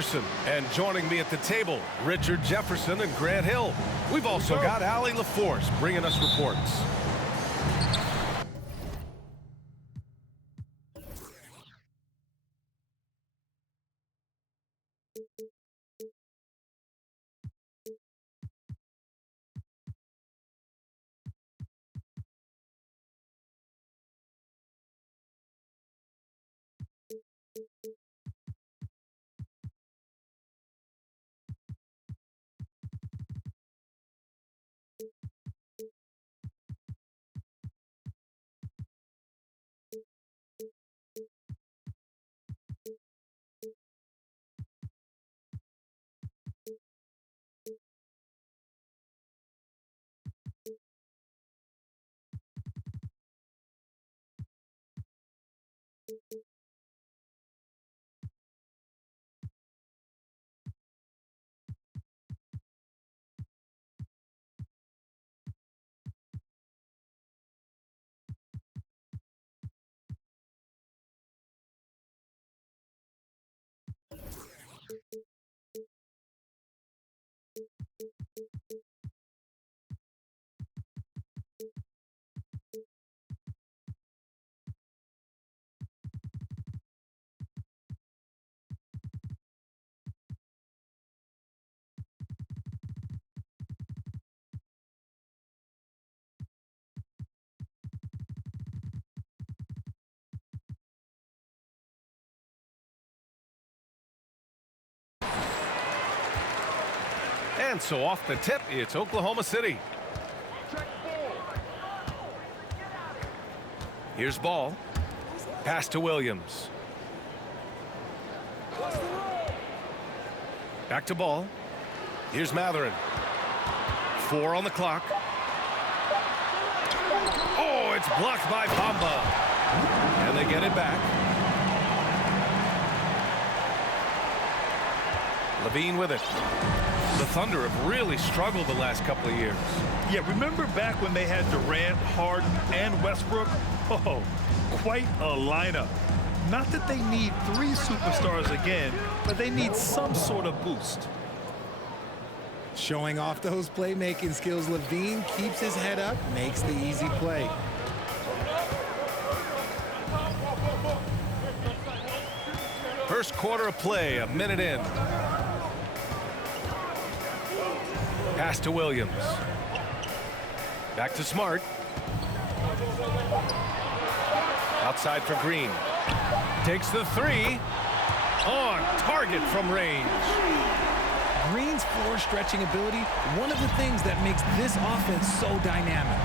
Anderson. And joining me at the table, Richard Jefferson and Grant Hill. We've also got Allie LaForce bringing us reports. And so off the tip, it's Oklahoma City. Here's ball. Pass to Williams. Back to ball. Here's Matherin. 4 on the clock. Oh, it's blocked by Bamba. And they get it back. Levine with it. The Thunder have really struggled the last couple of years. Yeah, remember back when they had Durant, Harden, and Westbrook? Oh, quite a lineup. Not that they need 3 superstars again, but they need some sort of boost. Showing off those playmaking skills, Levine keeps his head up, makes the easy play. First quarter of play, a minute in. Pass to Williams. Back to Smart. Outside for Green. Takes the 3. On target from range. Green's floor stretching ability, one of the things that makes this offense so dynamic.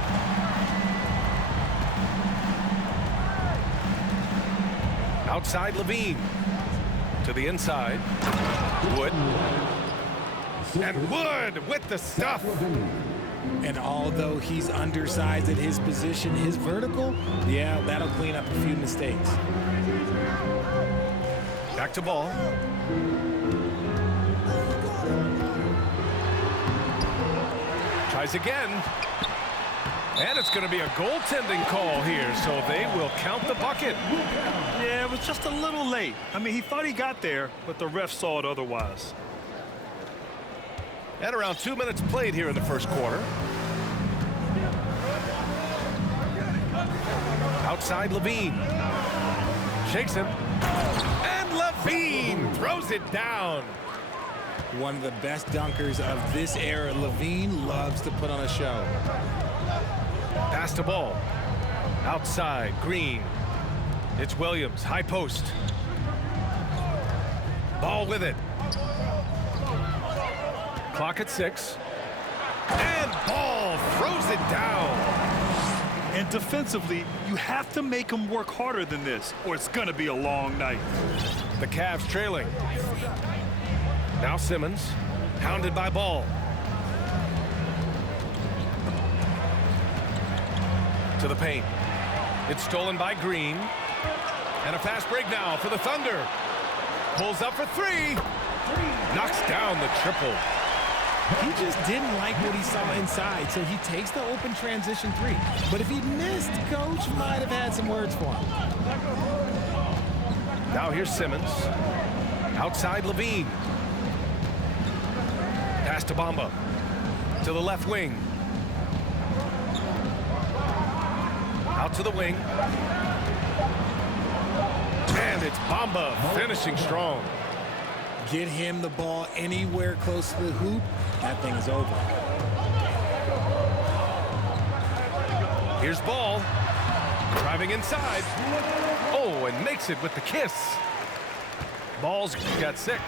Outside Levine. To the inside. Wood. And Wood with the stuff. And although he's undersized at his position, his vertical, yeah, that'll clean up a few mistakes. Back to ball. Tries again. And it's going to be a goaltending call here, so they will count the bucket. Yeah, it was just a little late. I mean, he thought he got there, but the ref saw it otherwise. And around 2 minutes played here in the first quarter. Outside Levine. Shakes him. And Levine throws it down. One of the best dunkers of this era. Levine loves to put on a show. Pass to ball. Outside, Green. It's Williams, high post. Ball with it. Clock at 6. And Ball throws it down. And defensively, you have to make them work harder than this, or it's going to be a long night. The Cavs trailing. Now Simmons, hounded by Ball. To the paint. It's stolen by Green. And a fast break now for the Thunder. Pulls up for 3. Knocks down the triple. He just didn't like what he saw inside, so he takes the open transition 3. But if he'd missed, Coach might have had some words for him. Now here's Simmons. Outside Levine. Pass to Bamba. To the left wing. Out to the wing. And it's Bamba finishing strong. Get him the ball anywhere close to the hoop, that thing is over. Here's Ball. Driving inside. Oh, and makes it with the kiss. Ball's got 6.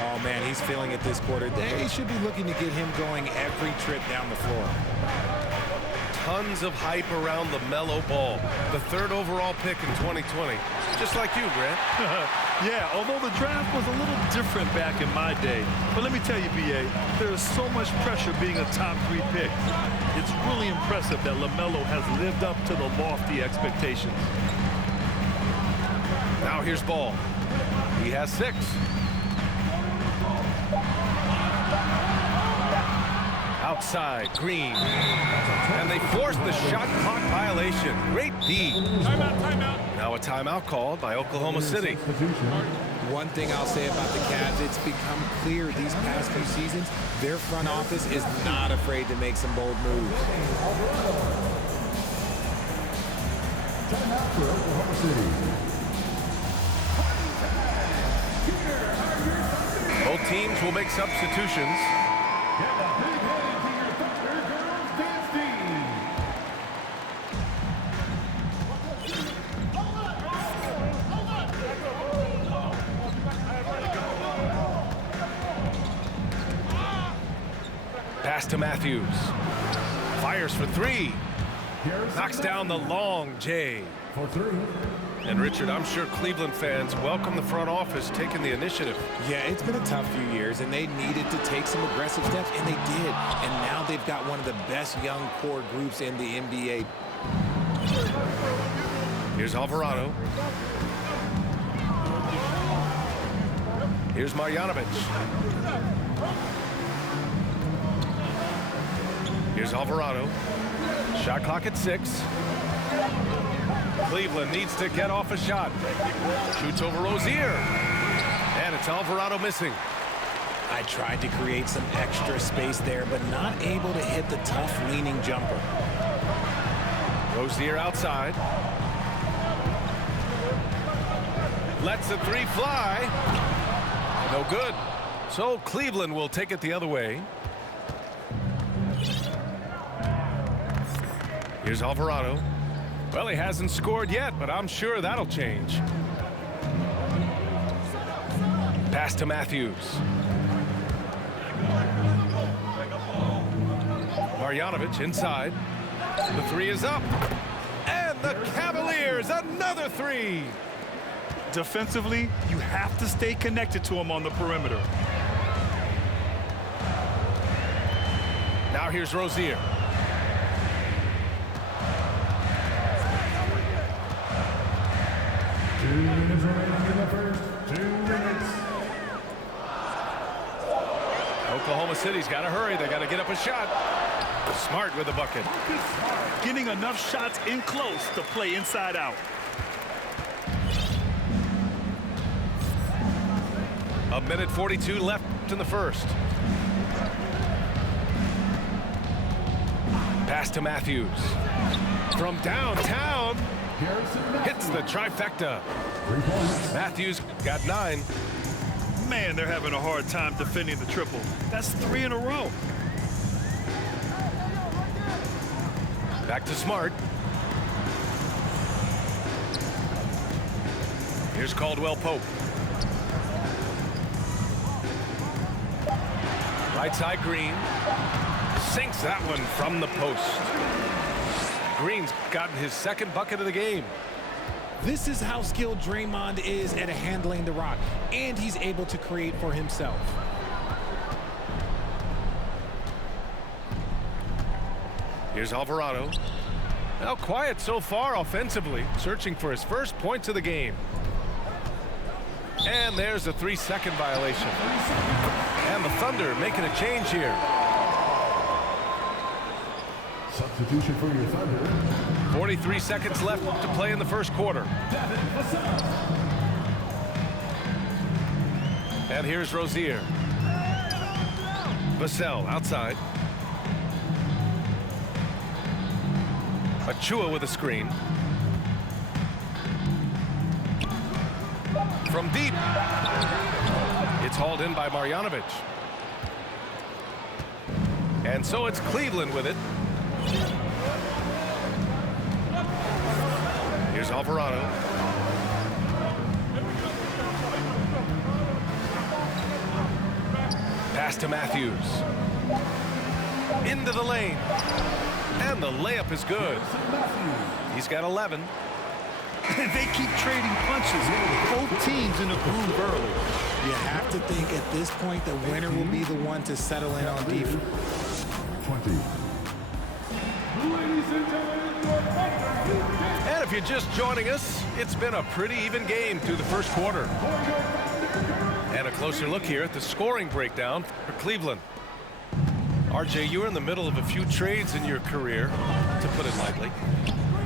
Oh, man, he's feeling it this quarter. They should be looking to get him going every trip down the floor. Tons of hype around LaMelo Ball, the 3rd overall pick in 2020. Just like you, Grant. Yeah, although the draft was a little different back in my day. But let me tell you, B.A., there's so much pressure being a top 3 pick. It's really impressive that LaMelo has lived up to the lofty expectations. Now here's Ball. He has 6. Outside, Green. And they forced the shot clock violation. Great D. Timeout. Now a timeout called by Oklahoma City. One thing I'll say about the Cavs, it's become clear these past few seasons, their front office is not afraid to make some bold moves. Timeout for Oklahoma City. Both teams will make substitutions. Pass to Matthews. Fires for 3. Knocks down the long J. For 3. And Richard, I'm sure Cleveland fans welcome the front office taking the initiative. Yeah, it's been a tough few years, and they needed to take some aggressive steps, and they did. And now they've got one of the best young core groups in the NBA. Here's Alvarado. Here's Marjanovic. Here's Alvarado. Shot clock at 6. Cleveland needs to get off a shot. Shoots over Rozier. And it's Alvarado missing. I tried to create some extra space there, but not able to hit the tough leaning jumper. Rozier outside. Lets the 3 fly. No good. So Cleveland will take it the other way. Here's Alvarado. Well, he hasn't scored yet, but I'm sure that'll change. Pass to Matthews. Marjanovic inside. The 3 is up. And the Cavaliers, another 3. Defensively, you have to stay connected to him on the perimeter. Now here's Rozier. Oklahoma City's got to hurry. They got to get up a shot. Smart with the bucket. Getting enough shots in close to play inside out. A minute 42 left in the first. Pass to Matthews. From downtown. Hits the trifecta. Matthews got 9. Man, they're having a hard time defending the triple. That's 3 in a row. Back to Smart. Here's Caldwell Pope. Right side Green. Sinks that one from the post. Green's gotten his 2nd bucket of the game. This is how skilled Draymond is at handling the rock, and he's able to create for himself. Here's Alvarado. Now quiet so far offensively, searching for his first points of the game. And there's a 3-second violation. And the Thunder making a change here. Substitution for your Thunder. 43 seconds left to play in the first quarter. And here's Rozier. Vassell outside. Achua with a screen. From deep. It's hauled in by Marjanovic. And so it's Cleveland with it. Here's Alvarado. Pass to Matthews. Into the lane. And the layup is good. He's got 11. They keep trading punches. Both teams in the groove early. You have to think at this point the winner will be the one to settle in on defense. 20. And if you're just joining us, it's been a pretty even game through the first quarter. And a closer look here at the scoring breakdown for Cleveland. RJ, you were in the middle of a few trades in your career, to put it lightly.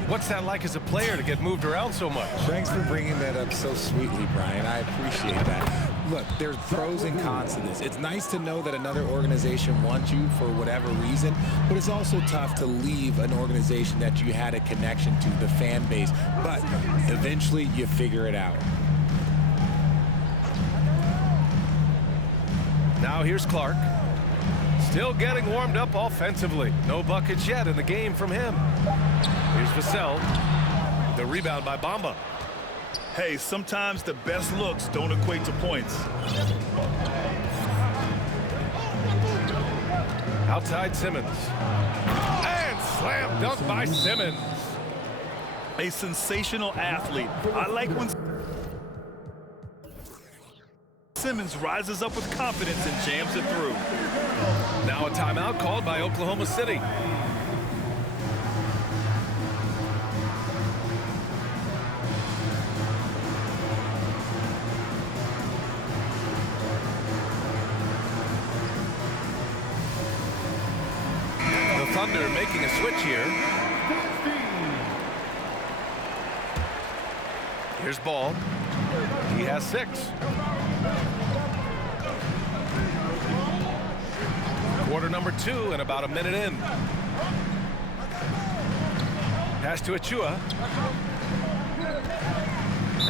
What's that like as a player to get moved around so much? Thanks for bringing that up so sweetly, Brian. I appreciate that. Look, there's pros and cons to this. It's nice to know that another organization wants you for whatever reason, but it's also tough to leave an organization that you had a connection to, the fan base. But eventually you figure it out. Now here's Clark. Still getting warmed up offensively. No buckets yet in the game from him. Here's Vassell. The rebound by Bamba. Hey, sometimes the best looks don't equate to points. Outside Simmons. And slam dunk by Simmons. A sensational athlete. I like when Simmons rises up with confidence and jams it through. Now a timeout called by Oklahoma City. The Thunder making a switch here. Here's Ball. He has 6. Quarter number 2 and about a minute in. Pass to Achua.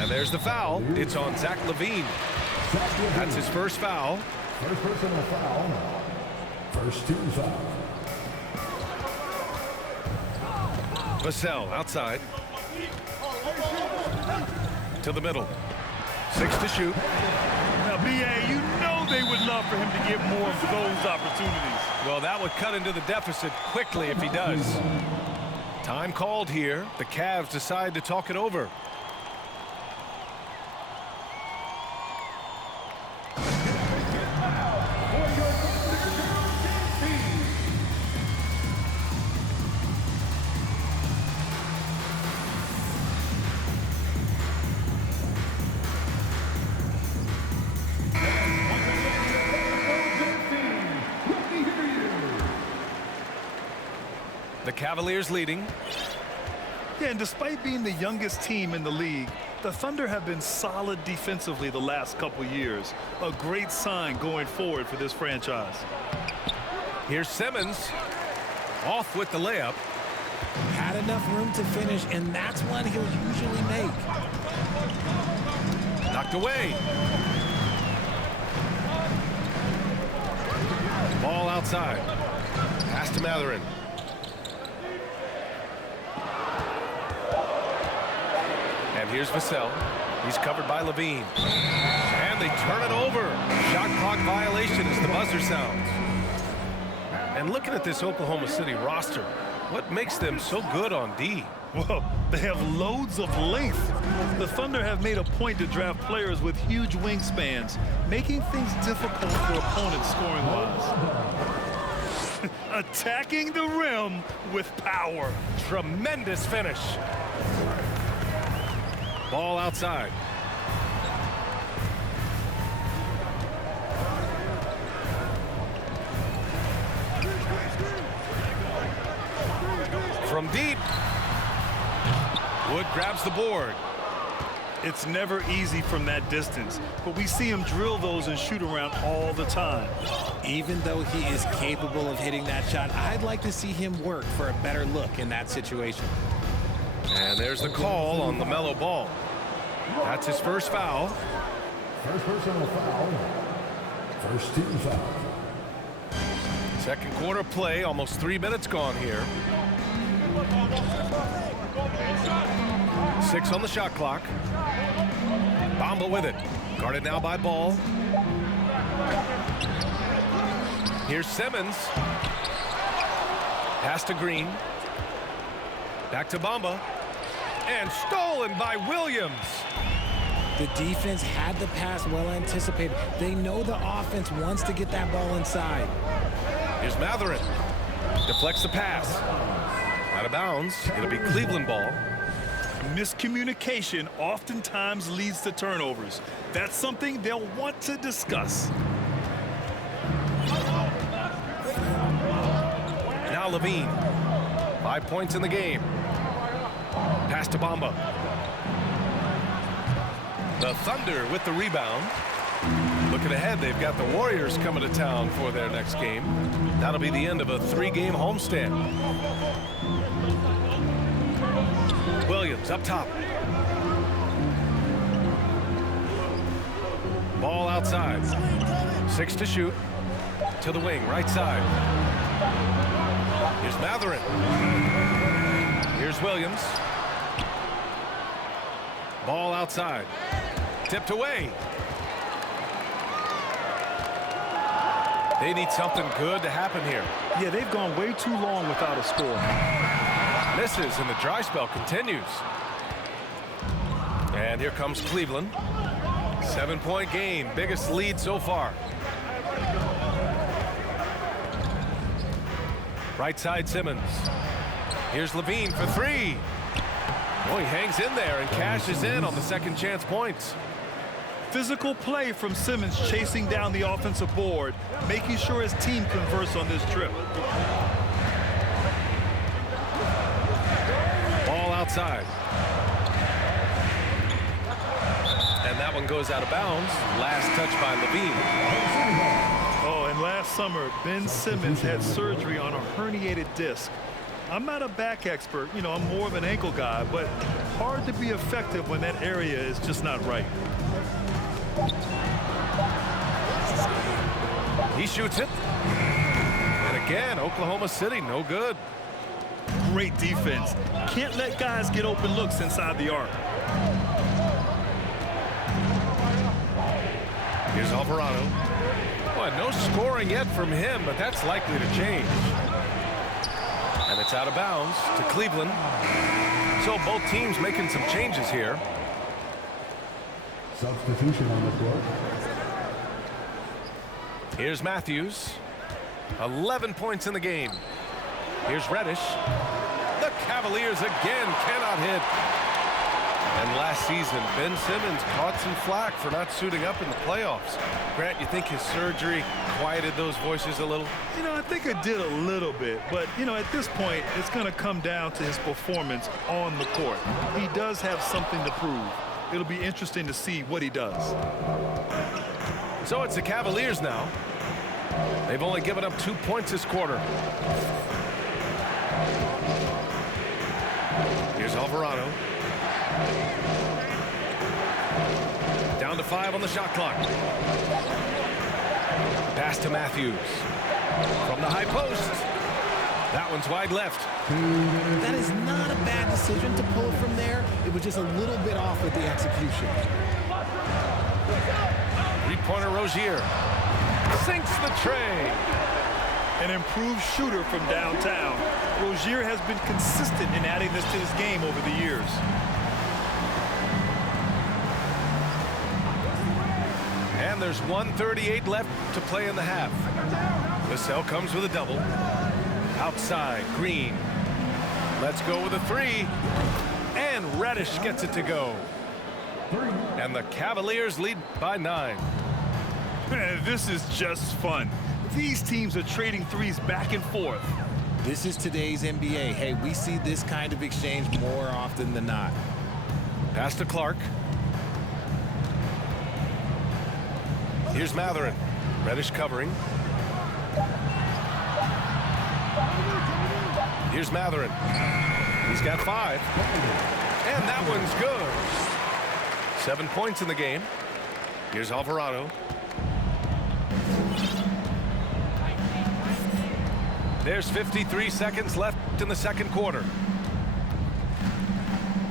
And there's the foul. It's on Zach LaVine. That's his first foul. First personal foul. First team foul. Vassell outside. To the middle. 6 to shoot. Now, B.A., you know they would love for him to get more of those opportunities. Well, that would cut into the deficit quickly if he does. Time called here. The Cavs decide to talk it over. The Cavaliers leading. Yeah, and despite being the youngest team in the league, the Thunder have been solid defensively the last couple years. A great sign going forward for this franchise. Here's Simmons. Off with the layup. Had enough room to finish, and that's one he'll usually make. Knocked away. Ball outside. Pass to Mathurin. And here's Vassell. He's covered by LaVine. And they turn it over. Shot clock violation as the buzzer sounds. And looking at this Oklahoma City roster, what makes them so good on D? Well, they have loads of length. The Thunder have made a point to draft players with huge wingspans, making things difficult for opponents scoring-wise. Attacking the rim with power. Tremendous finish. Ball outside. From deep. Wood grabs the board. It's never easy from that distance, but we see him drill those and shoot around all the time. Even though he is capable of hitting that shot, I'd like to see him work for a better look in that situation. And there's the call on the mellow ball. That's his first foul. First personal foul. First team foul. Second quarter play, almost 3 minutes gone here. 6 on the shot clock. Bamba with it. Guarded now by Ball. Here's Simmons. Pass to Green. Back to Bamba. And stolen by Williams. The defense had the pass well anticipated. They know the offense wants to get that ball inside. Here's Matherin. Deflects the pass. Out of bounds. It'll be Cleveland ball. Miscommunication oftentimes leads to turnovers. That's something they'll want to discuss. Now Levine. 5 points in the game. Pass to Bamba. The Thunder with the rebound. Looking ahead, they've got the Warriors coming to town for their next game. That'll be the end of a 3-game homestand. Williams up top. Ball outside. 6 to shoot. To the wing, right side. Here's Matherin. Here's Williams. Ball outside. Tipped away. They need something good to happen here. Yeah, they've gone way too long without a score. Misses, and the dry spell continues. And here comes Cleveland. 7-point game, biggest lead so far. Right side Simmons. Here's Levine for 3. Oh, he hangs in there and cashes in on the second chance points. Physical play from Simmons chasing down the offensive board, making sure his team converts on this trip. Ball outside. And that one goes out of bounds. Last touch by Levine. Oh, and last summer, Ben Simmons had surgery on a herniated disc. I'm not a back expert, you know, I'm more of an ankle guy, but hard to be effective when that area is just not right. He shoots it. And again, Oklahoma City, no good. Great defense. Can't let guys get open looks inside the arc. Here's Alvarado. Well, no scoring yet from him, but that's likely to change. And it's out of bounds to Cleveland. So both teams making some changes here. Substitution on the court. Here's Matthews. 11 points in the game. Here's Reddish. The Cavaliers again cannot hit. And last season, Ben Simmons caught some flack for not suiting up in the playoffs. Grant, you think his surgery quieted those voices a little? You know, I think it did a little bit, but, you know, at this point, it's going to come down to his performance on the court. He does have something to prove. It'll be interesting to see what he does. So it's the Cavaliers now. They've only given up 2 points this quarter. Here's Alvarado. Down to 5 on the shot clock. Pass to Matthews. From the high post. That one's wide left. That is not a bad decision to pull from there. It was just a little bit off with the execution. Three-pointer Rozier. Sinks the tray. An improved shooter from downtown. Rozier has been consistent in adding this to his game over the years. And there's 1:38 left to play in the half. Vassell comes with a double. Outside, Green. Let's go with a 3. And Reddish gets it to go. And the Cavaliers lead by 9. This is just fun. These teams are trading threes back and forth. This is today's NBA. Hey, we see this kind of exchange more often than not. Pass to Clark. Here's Matherin. Reddish covering. Here's Matherin. He's got 5. And that one's good. 7 points in the game. Here's Alvarado. There's 53 seconds left in the second quarter.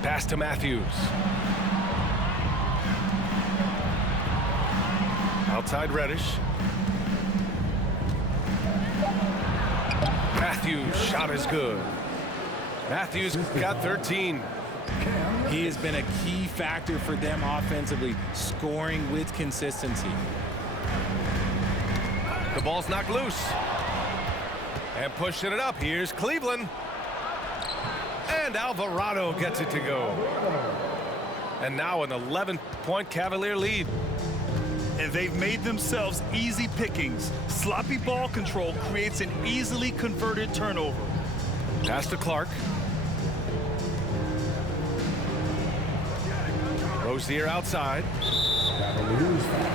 Pass to Matthews. Outside Reddish. Matthews' shot is good. Matthews got 13. He has been a key factor for them offensively, scoring with consistency. The ball's knocked loose. And pushing it up. Here's Cleveland. And Alvarado gets it to go. And now an 11-point Cavalier lead. And they've made themselves easy pickings. Sloppy ball control creates an easily converted turnover. Pass to Clark. Rozier outside. Cavaliers foul.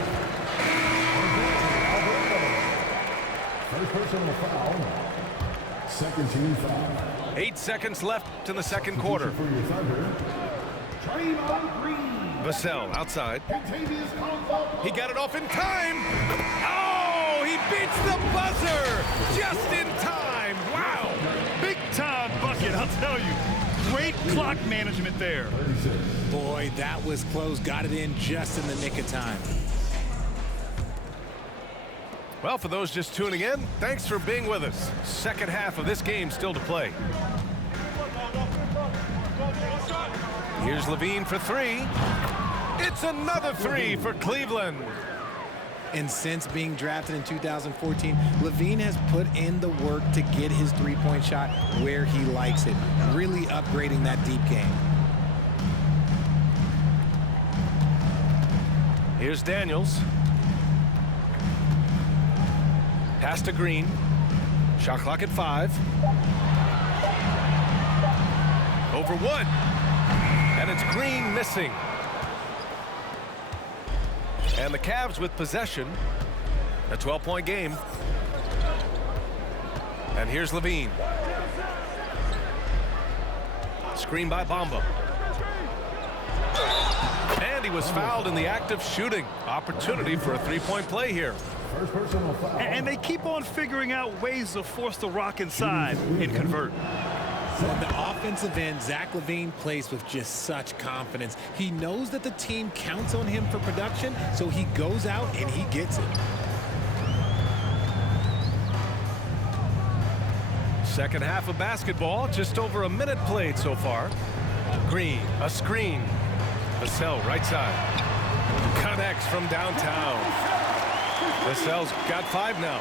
First personal foul. Second team foul. 8 seconds left in the second quarter. For your Thunder, Draymond Green. Vassell outside. Octavius Caldwell. He got it off in time. Oh, he beats the buzzer just in time. Wow. Big time bucket, I'll tell you. Great clock management there. 36. Boy, that was close. Got it in just in the nick of time. Well, for those just tuning in, thanks for being with us. Second half of this game still to play. Here's Levine for 3. It's another 3 for Cleveland. And since being drafted in 2014, Levine has put in the work to get his three-point shot where he likes it, really upgrading that deep game. Here's Daniels. Pass to Green. Shot clock at 5. Over Wood. And it's Green missing. And the Cavs with possession. A 12-point game. And here's Levine. Screen by Bamba. And he was fouled in the act of shooting. Opportunity for a three-point play here. First personal foul. And they keep on figuring out ways to force the rock inside and convert. On the offensive end, Zach LaVine plays with just such confidence. He knows that the team counts on him for production, so he goes out and he gets it. Second half of basketball, just over a minute played so far. Green, a screen. Vassell, right side. Connects from downtown. Vassell's got 5 now.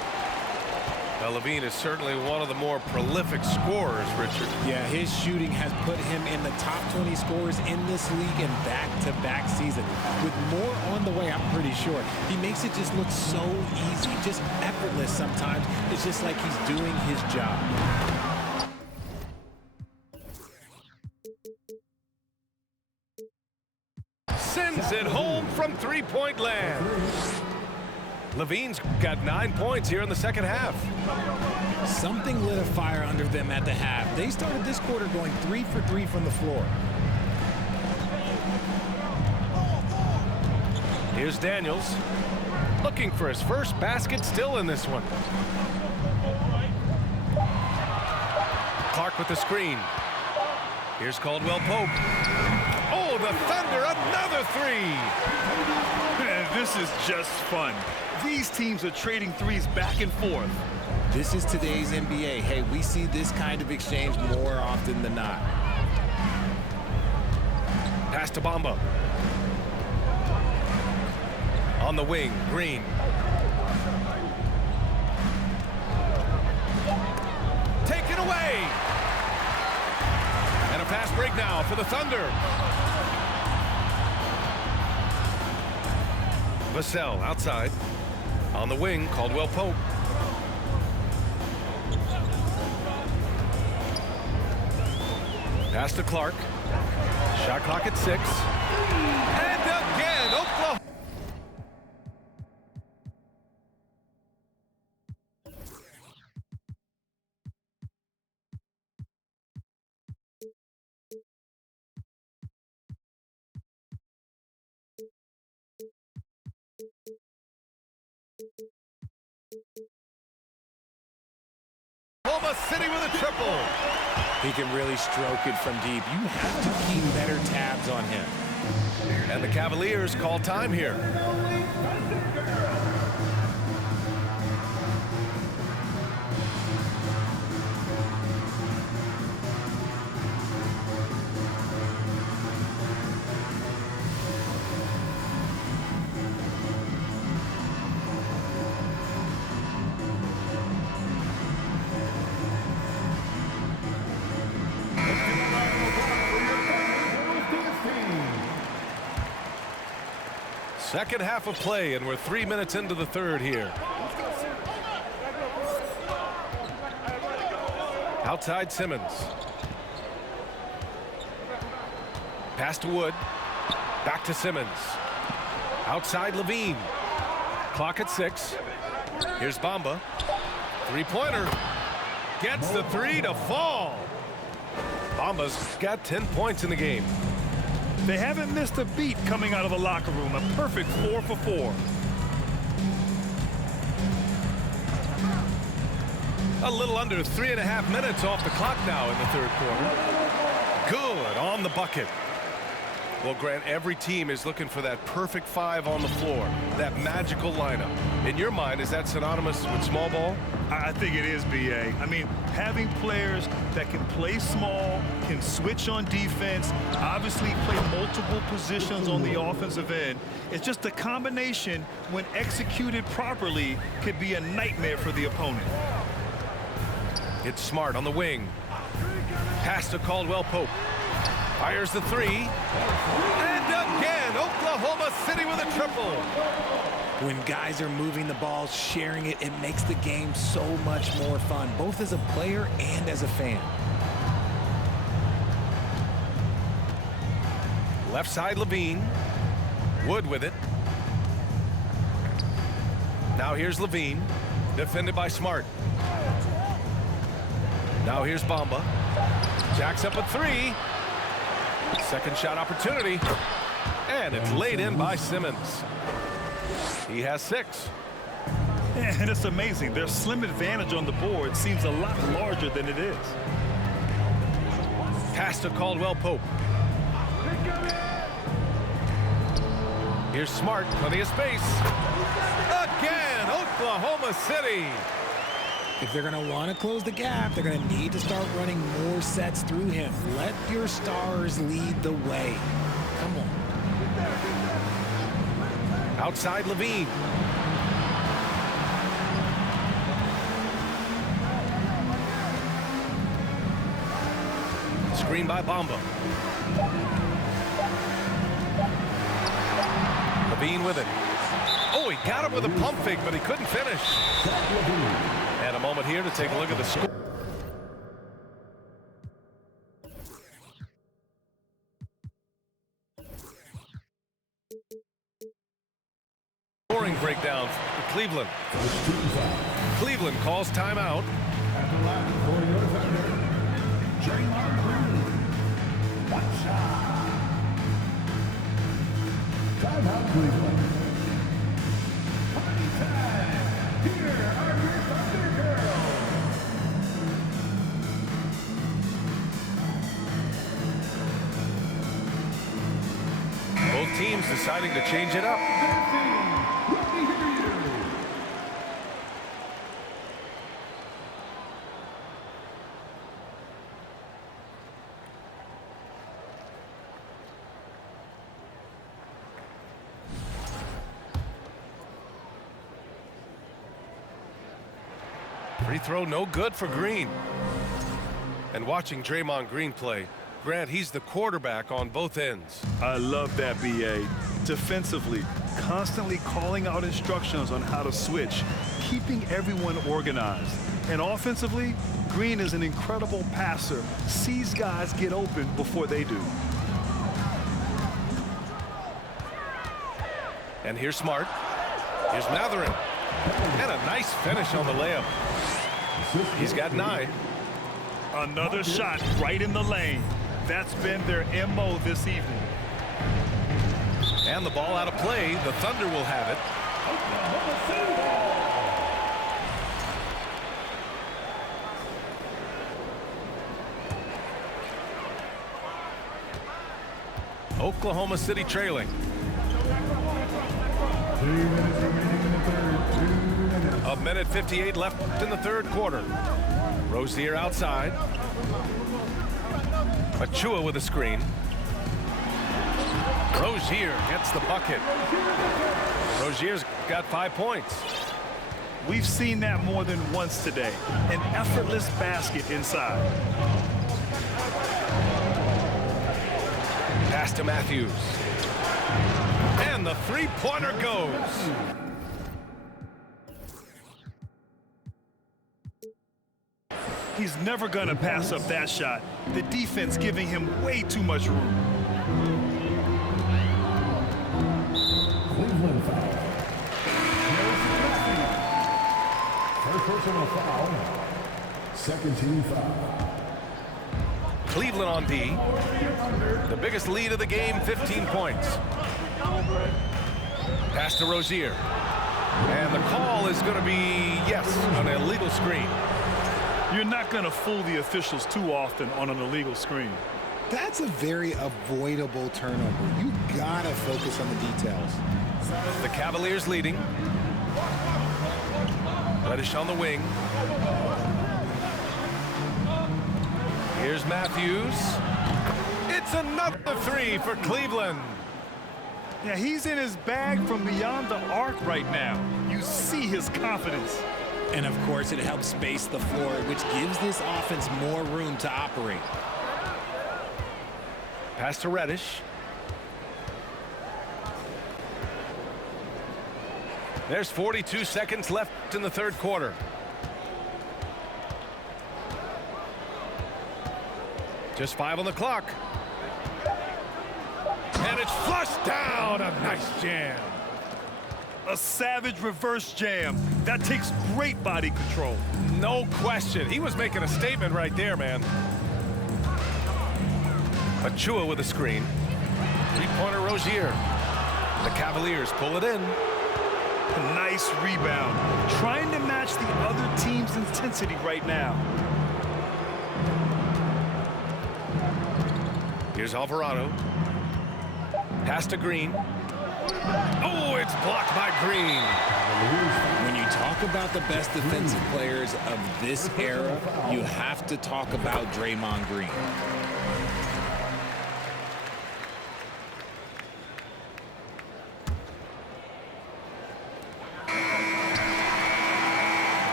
Now, Levine is certainly one of the more prolific scorers, Richard. Yeah, his shooting has put him in the top 20 scorers in this league in back-to-back season. With more on the way, I'm pretty sure. He makes it just look so easy, just effortless sometimes. It's just like he's doing his job. Sends it home from three-point land. Levine's got 9 points here in the second half. Something lit a fire under them at the half. They started this quarter going 3 for 3 from the floor. Here's Daniels. Looking for his first basket, still in this one. Clark with the screen. Here's Caldwell Pope. Oh, the Thunder, another 3. Man, this is just fun. These teams are trading threes back and forth. This is today's NBA. Hey, we see this kind of exchange more often than not. Pass to Bamba. On the wing, Green. Taken away. And a fast break now for the Thunder. Vassell outside. On the wing, Caldwell Pope. Pass to Clark. Shot clock at 6. And again, Oklahoma. Oklahoma City with a triple. He can really stroke it from deep. You have to keep better tabs on him. And the Cavaliers call time here. Second half of play, and we're 3 minutes into the third here. Outside Simmons. Pass to Wood. Back to Simmons. Outside Levine. Clock at 6. Here's Bamba. Three-pointer. Gets the three to fall. Bamba's got 10 points in the game. They haven't missed a beat coming out of the locker room. A perfect 4 for 4. A little under 3.5 minutes off the clock now in the third quarter. Good on the bucket. Well, Grant, every team is looking for that perfect 5 on the floor, that magical lineup. In your mind, is that synonymous with small ball? I think it is, B.A. I mean, having players that can play small, can switch on defense, obviously play multiple positions on the offensive end. It's just a combination, when executed properly, could be a nightmare for the opponent. It's Smart on the wing. Pass to Caldwell-Pope. Fires the three. And again, Oklahoma City with a triple. When guys are moving the ball, sharing it, it makes the game so much more fun, both as a player and as a fan. Left side Levine. Wood with it. Now here's Levine. Defended by Smart. Now here's Bamba. Jacks up a three. Second shot opportunity. And it's laid in by Simmons. He has 6. And it's amazing. Their slim advantage on the board seems a lot larger than it is. Pass to Caldwell-Pope. Here's Smart. Plenty of space. Again, Oklahoma City. If they're going to want to close the gap, they're going to need to start running more sets through him. Let your stars lead the way. Come on. Outside Levine. Screen by Bamba. Levine with it. Oh, he got him with a pump fake, but he couldn't finish. And a moment here to take a look at the score. Scoring breakdown for Cleveland. Cleveland calls timeout. At the line for your defender, Draymond Green. One shot. Timeout, Cleveland. Party time. Here are your Thunder Girls. Both teams deciding to change it up. Free throw no good for Green. And watching Draymond Green play, Grant, he's the quarterback on both ends. I love that, B.A. Defensively, constantly calling out instructions on how to switch, keeping everyone organized. And offensively, Green is an incredible passer, sees guys get open before they do. And here's Smart. Here's Matherin. And a nice finish on the layup. He's got 9. Another shot right in the lane. That's been their MO this evening. And the ball out of play. The Thunder will have it. Oklahoma City trailing. 2 minutes remaining in the third. 2 minutes. A minute 58 left in the third quarter. Rozier outside. Achua with a screen. Rozier gets the bucket. Rozier's got 5 points. We've seen that more than once today. An effortless basket inside. Pass to Matthews. And the three-pointer goes. He's never going to pass up that shot. The defense giving him way too much room. Cleveland foul. First personal foul. Second team foul. Cleveland on D. The biggest lead of the game, 15 points. Pass to Rozier. And the call is going to be, yes, an illegal screen. You're not going to fool the officials too often on an illegal screen. That's a very avoidable turnover. You gotta focus on the details. The Cavaliers leading. Reddish on the wing. Here's Matthews. It's another three for Cleveland. Yeah, he's in his bag from beyond the arc right now. You see his confidence. And of course, it helps space the floor, which gives this offense more room to operate. Pass to Reddish. There's 42 seconds left in the third quarter. Just 5 on the clock. And it's flushed down. A nice jam. A savage reverse jam. That takes great body control. No question. He was making a statement right there, man. Achua with a screen. Three-pointer Rozier. The Cavaliers pull it in. A nice rebound. Trying to match the other team's intensity right now. Here's Alvarado. Pass to Green. Oh, it's blocked by Green. When you talk about the best defensive players of this era, you have to talk about Draymond Green.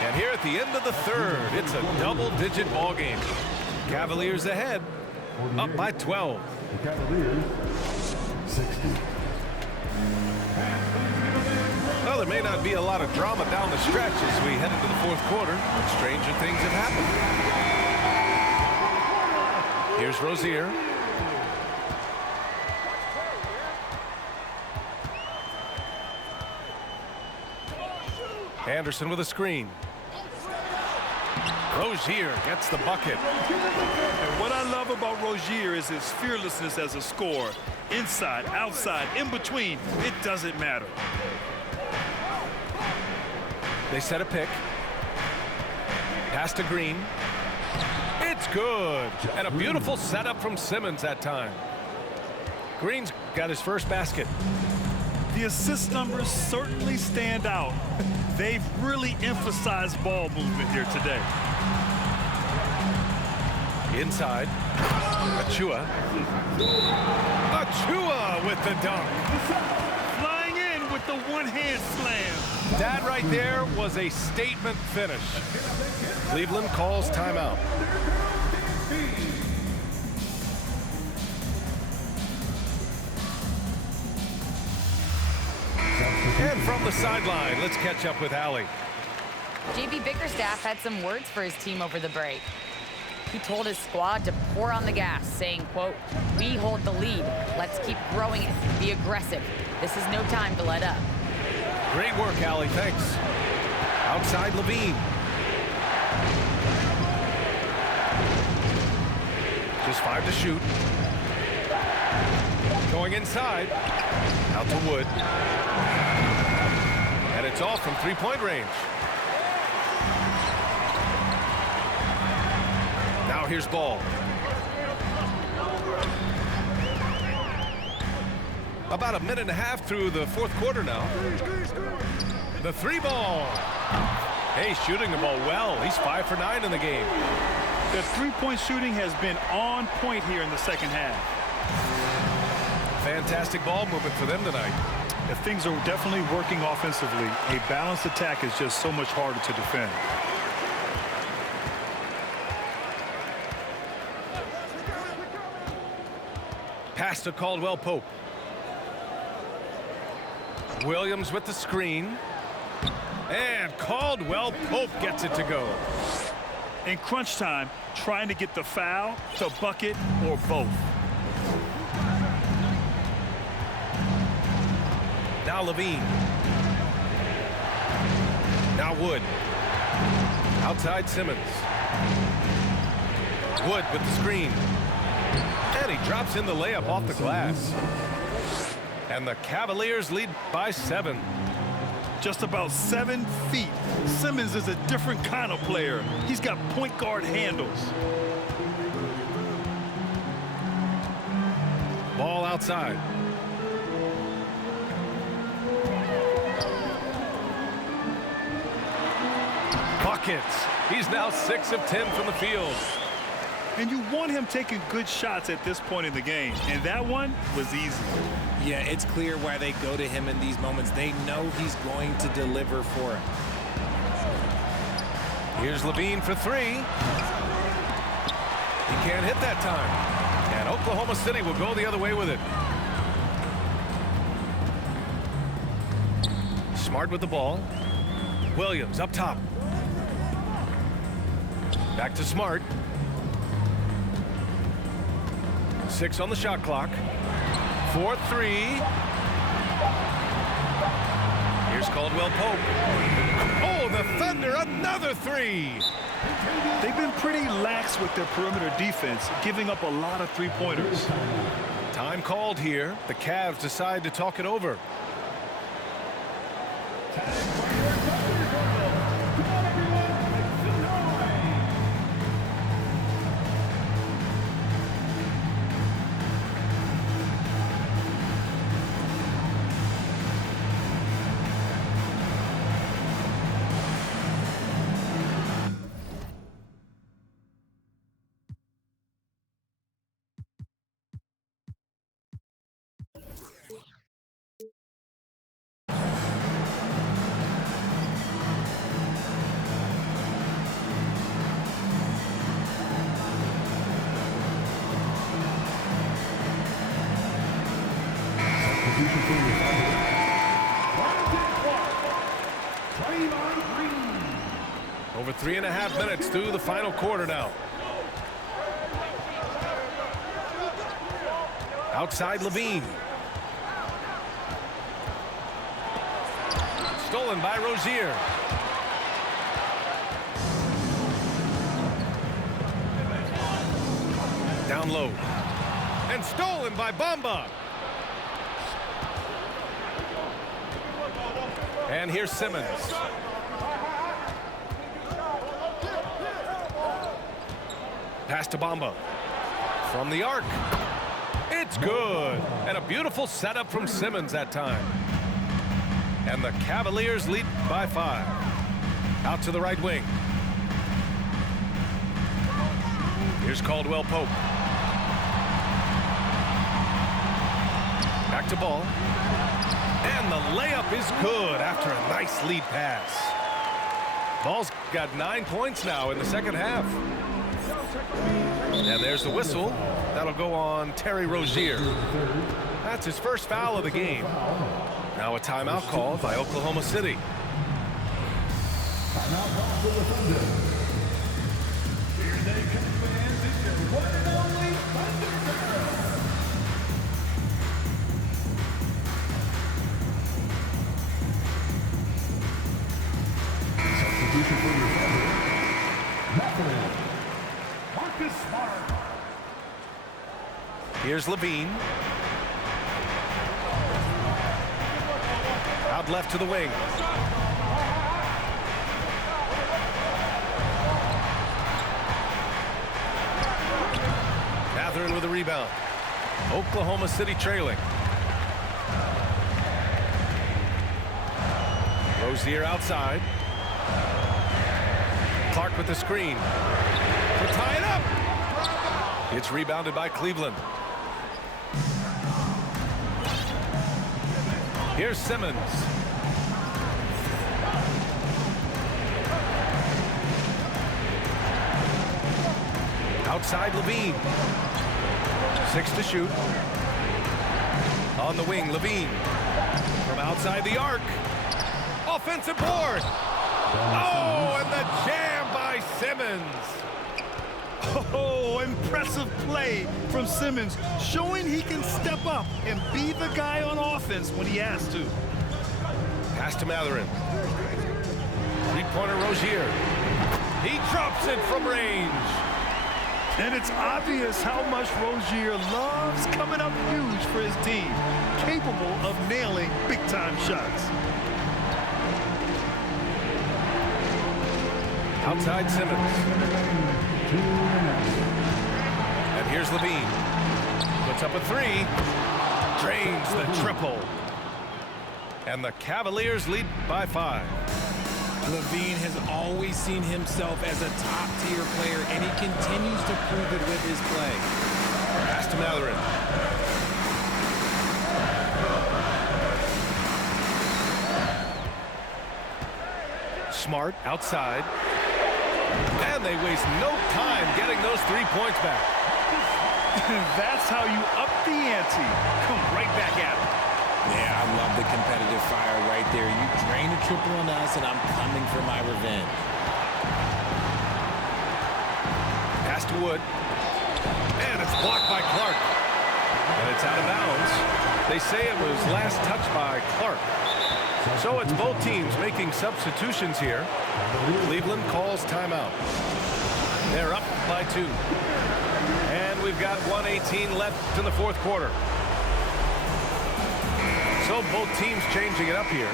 And here at the end of the third, it's a double-digit ball game. Cavaliers ahead, up by 12. The Cavaliers, 60. Well, there may not be a lot of drama down the stretch as we head into the fourth quarter, but stranger things have happened. Here's Rozier. Anderson with a screen. Rozier gets the bucket. And what I love about Rozier is his fearlessness as a scorer. Inside, outside, in between, it doesn't matter. They set a pick. Pass to Green. It's good. And a beautiful setup from Simmons that time. Green's got his first basket. The assist numbers certainly stand out. They've really emphasized ball movement here today. Inside. Achua. Achua with the dunk. Flying in with the one-hand slam. That right there was a statement finish. Cleveland calls timeout. And from the sideline, let's catch up with Allie. JB Bickerstaff had some words for his team over the break. He told his squad to pour on the gas, saying, quote, "We hold the lead. Let's keep growing it. Be aggressive. This is no time to let up." Great work, Allie. Thanks. Outside Levine. Just 5 to shoot. Going inside. Out to Wood. And it's all from three-point range. Now here's Ball. About a minute and a half through the fourth quarter now. The three ball. Hey, shooting the ball well. He's 5 for 9 in the game. The three-point shooting has been on point here in the second half. Fantastic ball movement for them tonight. If things are definitely working offensively, a balanced attack is just so much harder to defend. Pass to Caldwell Pope. Williams with the screen. And Caldwell Pope gets it to go. In crunch time, trying to get the foul, the bucket, or both. Now Levine. Now Wood. Outside Simmons. Wood with the screen. And he drops in the layup off the glass. And the Cavaliers lead by 7. Just about 7 feet. Simmons is a different kind of player. He's got point guard handles. Ball outside. Buckets. He's now 6 of 10 from the field. And you want him taking good shots at this point in the game. And that one was easy. Yeah, it's clear why they go to him in these moments. They know he's going to deliver for him. Here's Levine for 3. He can't hit that time. And Oklahoma City will go the other way with it. Smart with the ball. Williams up top. Back to Smart. 6 on the shot clock. 4-3. Here's Caldwell Pope. Oh, the Thunder, another 3. They've been pretty lax with their perimeter defense, giving up a lot of three-pointers. Time called here. The Cavs decide to talk it over. Over 3.5 minutes through the final quarter now. Outside Levine. Stolen by Rozier. Down low. And stolen by Bamba. And here's Simmons. Pass to Bamba. From the arc. It's good. And a beautiful setup from Simmons that time. And the Cavaliers lead by 5. Out to the right wing. Here's Caldwell Pope. Back to ball. And the layup is good after a nice lead pass. Ball's got 9 points now in the second half. And there's the whistle. That'll go on Terry Rozier. That's his first foul of the game. Now a timeout called by Oklahoma City. Timeout call for the Thunder. Here they come, fans. It's your one and only Thunderbirds. Substitution for your Thunder. Referee, Marcus Smart. Here's Levine. Out left to the wing. Catherine with a rebound. Oklahoma City trailing. Rozier outside. Clark with the screen. To tie it up. It's rebounded by Cleveland. Here's Simmons. Outside Levine. 6 to shoot. On the wing, Levine. From outside the arc. Offensive board. Oh, and the jam by Simmons. Oh, impressive play from Simmons, showing he can step up and be the guy on offense when he has to. Pass to Matherin. Three-pointer Rozier. He drops it from range. And it's obvious how much Rozier loves coming up huge for his team, capable of nailing big-time shots. Outside Simmons. 2 minutes. And here's Levine. Puts up a 3. Drains the triple. And the Cavaliers lead by 5. Levine has always seen himself as a top-tier player, and he continues to prove it with his play. Pass to Matherin. Smart outside. And they waste no time getting those 3 points back. That's how you up the ante. Come right back at him. Yeah, I love the competitive fire right there. You drain a triple on us, and I'm coming for my revenge. Pass to Wood. And it's blocked by Clark. And it's out of bounds. They say it was last touched by Clark. So it's both teams making substitutions here. Cleveland calls timeout. They're up by 2. And we've got 1:18 left in the fourth quarter. So both teams changing it up here.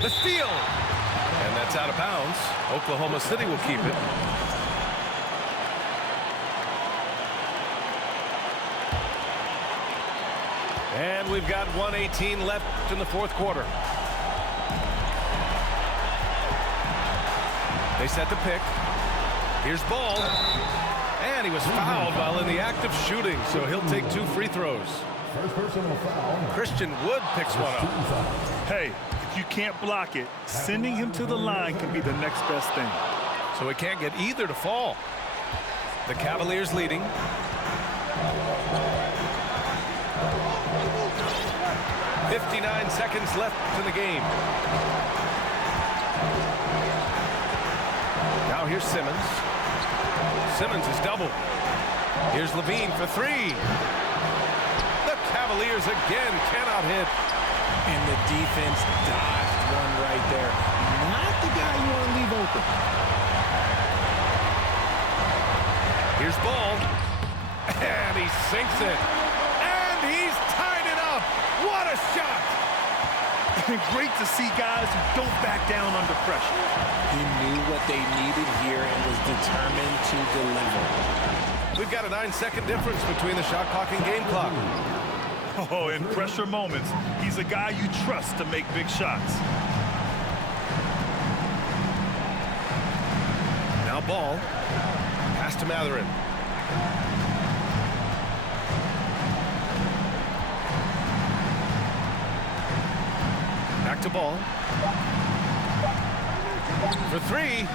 The steal. And that's out of bounds. Oklahoma City will keep it. And we've got 1:18 left in the fourth quarter. They set the pick. Here's Ball. And he was fouled while in the act of shooting, so he'll take 2 free throws. First personal foul. Christian Wood picks one up. Hey, if you can't block it, sending him to the line can be the next best thing. So he can't get either to fall. The Cavaliers leading. .59 seconds left in the game. Now here's Simmons. Simmons is double. Here's Levine for 3. The Cavaliers again cannot hit. And the defense dodged one right there. Not the guy you want to leave open. Here's Ball. And he sinks it. And he's tied it up. What a shot. Great to see guys who don't back down under pressure. He knew what they needed here and was determined to deliver. We've got a 9-second difference between the shot clock and game clock. Oh, in pressure moments, he's a guy you trust to make big shots. Now Ball. Pass to Matherin. Back to Ball. For 3.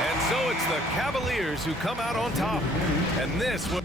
And so it's the Cavaliers who come out on top. And this was